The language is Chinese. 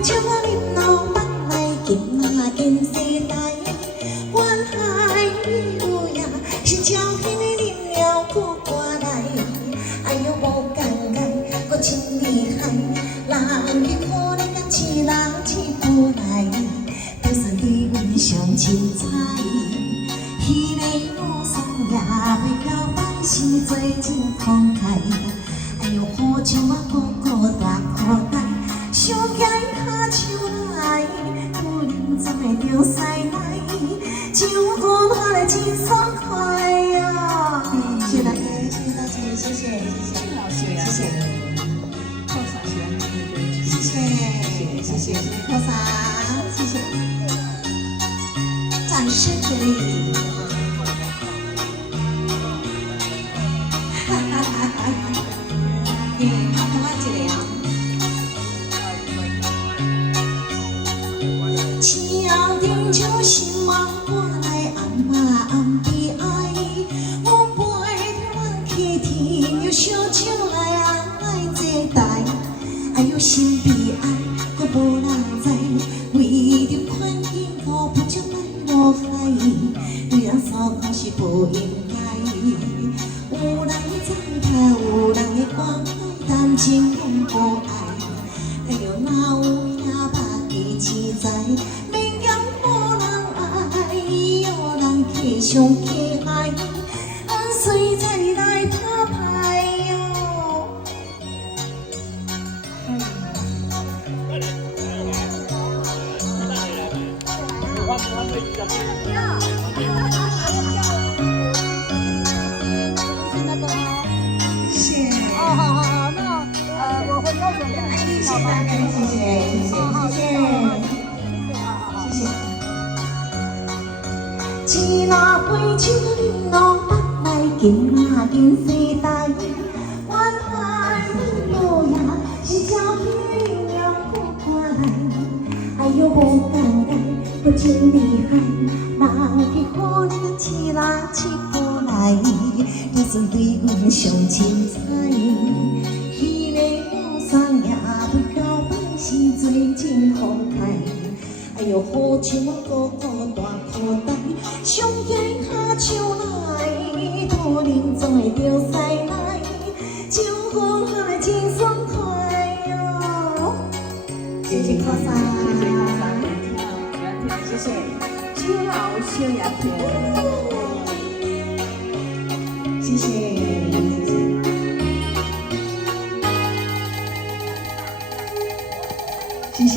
酒我饮落腹内，今仔今世代，怨海有影，是朝天的饮了过过来，哎呦无感慨，搁真厉害，人去可怜甲饲人饲不来，就算对阮上凊彩，彼个路上也袂晓办事做真慷慨，哎呦好像我孤孤大口袋。想起下手来，突然怎会着西来？酒过喝来真爽快呀！谢谢大家，谢谢大家，谢谢，谢谢，谢谢，扣啥喜欢听的歌曲？谢谢，谢谢，扣啥？谢谢，掌声鼓励。哈哈哈哈！好听我一个啊。青天像心梦赶来暗啊暗悲哀，我飞往去天又烧酒来啊爱坐台，哎呦心悲哀，搁无人知，为着款幸福不将来落海，对人所讲是不应该，有人赞叹，有人会关怀，但情拢无爱，哎呦哪有影捌记钱财？气上气海，随在来打牌哟。谢谢。哦，好，那我会告诉你。谢谢大家，谢谢，谢谢，谢谢。一若杯酒饮落腹内，今仔今世代，怨海无影，是朝天了过过来，哎呦无感慨，搁真厉害，人去可怜饲人饲不来，就算对阮上凊彩，彼个路上也袂晓办事做真慷慨，哎呦好像我孤孤大口袋。上街下手来，突然总会着西来，酒喝来真爽快哟。谢谢靠山，谢谢，酒后小夜听，谢谢。